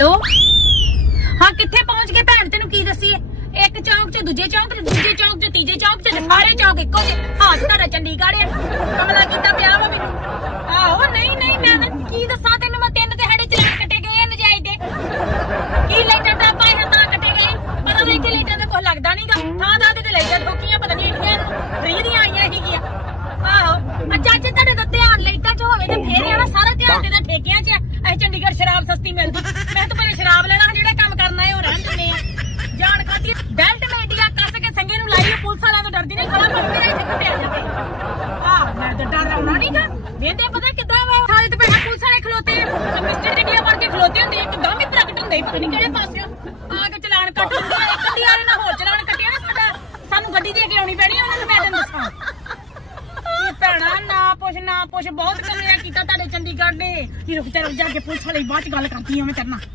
Hello ਹਾਂ, ਕਿੱਥੇ ਪਹੁੰਚ ਗਏ ਭੈਣ? ਤੈਨੂੰ ਕੀ ਦੱਸੀਏ? ਇੱਕ ਚੌਂਕ 'ਚ, ਦੂਜੇ ਚੌਂਕ 'ਚ, ਦੂਜੇ ਚੌਂਕ 'ਚ, ਤੀਜੇ ਚੌਂਕ 'ਚ ਸਾਰੇ ਚੌਂਕ ਇੱਕੋ ਜਿਹੇ। ਹਾਂ, ਤੁਹਾਡਾ ਚੰਡੀਗੜ੍ਹ ਆ। ਕਮਲਾ ਕੀਤਾ ਪਿਆ ਵਾ ਮੈਨੂੰ। ਆਹੋ, ਨਹੀਂ ਨਹੀਂ, ਮੈਂ ਤਾਂ ਕੀ ਦੱਸਾਂ ਤੈਨੂੰ? ਮੈਂ ਤਿੰਨ ਦਿਹਾੜੇ ਚਲਾਨ ਕੱਟੇ ਗਏ ਆ ਨਜਾਇਜ਼ ਦੇ। ਕੀ ਲੈਟਰ ਦਾ ਪਾਈ ਨਾ ਤਾਂ ਕੱਟੇ ਗਏ। ਪਰ ਉਹ ਇੱਥੇ ਲੈਟਰ ਦਾ ਕੁਝ ਲੱਗਦਾ ਨਹੀਂਗਾ ਥਾਂ ਥਾਂ ਤੇ ਲੈਟਰ ਠੋਕੀਆਂ ਪਤਾ ਨਹੀਂ ਇੰਡੀਆਂ ਫ੍ਰੀ ਦੀਆਂ ਆਈਆਂ ਸੀਗੀਆਂ ਆਹੋ, ਅੱਛਾ ਜੇ ਤੁਹਾਡੇ ਦਾ ਤੋਂ ਡਰਦੀ ਨਹੀਂ, ਖੜਾ ਪਰ ਮੇਰਾ ਇੱਥੇ ਕੁੱਟਿਆ ਜਾਂਦਾ ਆਹ, ਮੈਂ ਤਾਂ ਡਰ ਆਉਣਾ ਨਹੀਂਗਾ ਵੇਂਦੇ ਪਤਾ ਕਿੱਦਾਂ ਵਾ। ਸਾਰੇ ਤੇ ਪਹਿਲਾਂ ਪੁਲਿਸ ਵਾਲੇ ਖਲੋਤੇ ਆ। ਮਿਸਟਰ ਇੰਡੀਆ ਬਣ ਕੇ ਖਲੋਤੇ ਹੁੰਦੇ ਇੱਕਦਮ ਹੀ ਪ੍ਰਗਟ ਹੁੰਦੇ ਪਤਾ ਨਹੀਂ ਕਿਹੜੇ ਪਾਸੇ ਆ ਕੇ ਚਲਾਨ ਕੱਟ ਦਿੰਦੇ ਇੱਕ ਅੱਧੀ ਵਾਲੇ ਨਾਲ ਹੋਰ ਚਲਾਨ ਕੱਟਿਆ ਨਾ ਸਾਡਾ। ਸਾਨੂੰ ਗੱਡੀ ਦੇ ਕੇ ਆਉਣੀ ਪੈਣੀ ਉਹਨਾਂ ਨੂੰ ਮੈਂ ਤੈਨੂੰ ਦੱਸਾਂ ਭੈਣਾ ਨਾ ਪੁੱਛ ਨਾ ਪੁੱਛ। ਬਹੁਤ ਕਮੀਆਂ ਕੀਤਾ ਤੁਹਾਡੇ ਚੰਡੀਗੜ੍ਹ ਨੇ। ਰੁਕ ਜਾ ਰੁਕ ਜਾ ਕੇ ਪੁਲਿਸ ਵਾਲੇ ਬਾਅਦ ਚ ਗੱਲ ਕਰਦੀ ਆ ਮੈਂ ਤੇਰੇ ਨਾਲ।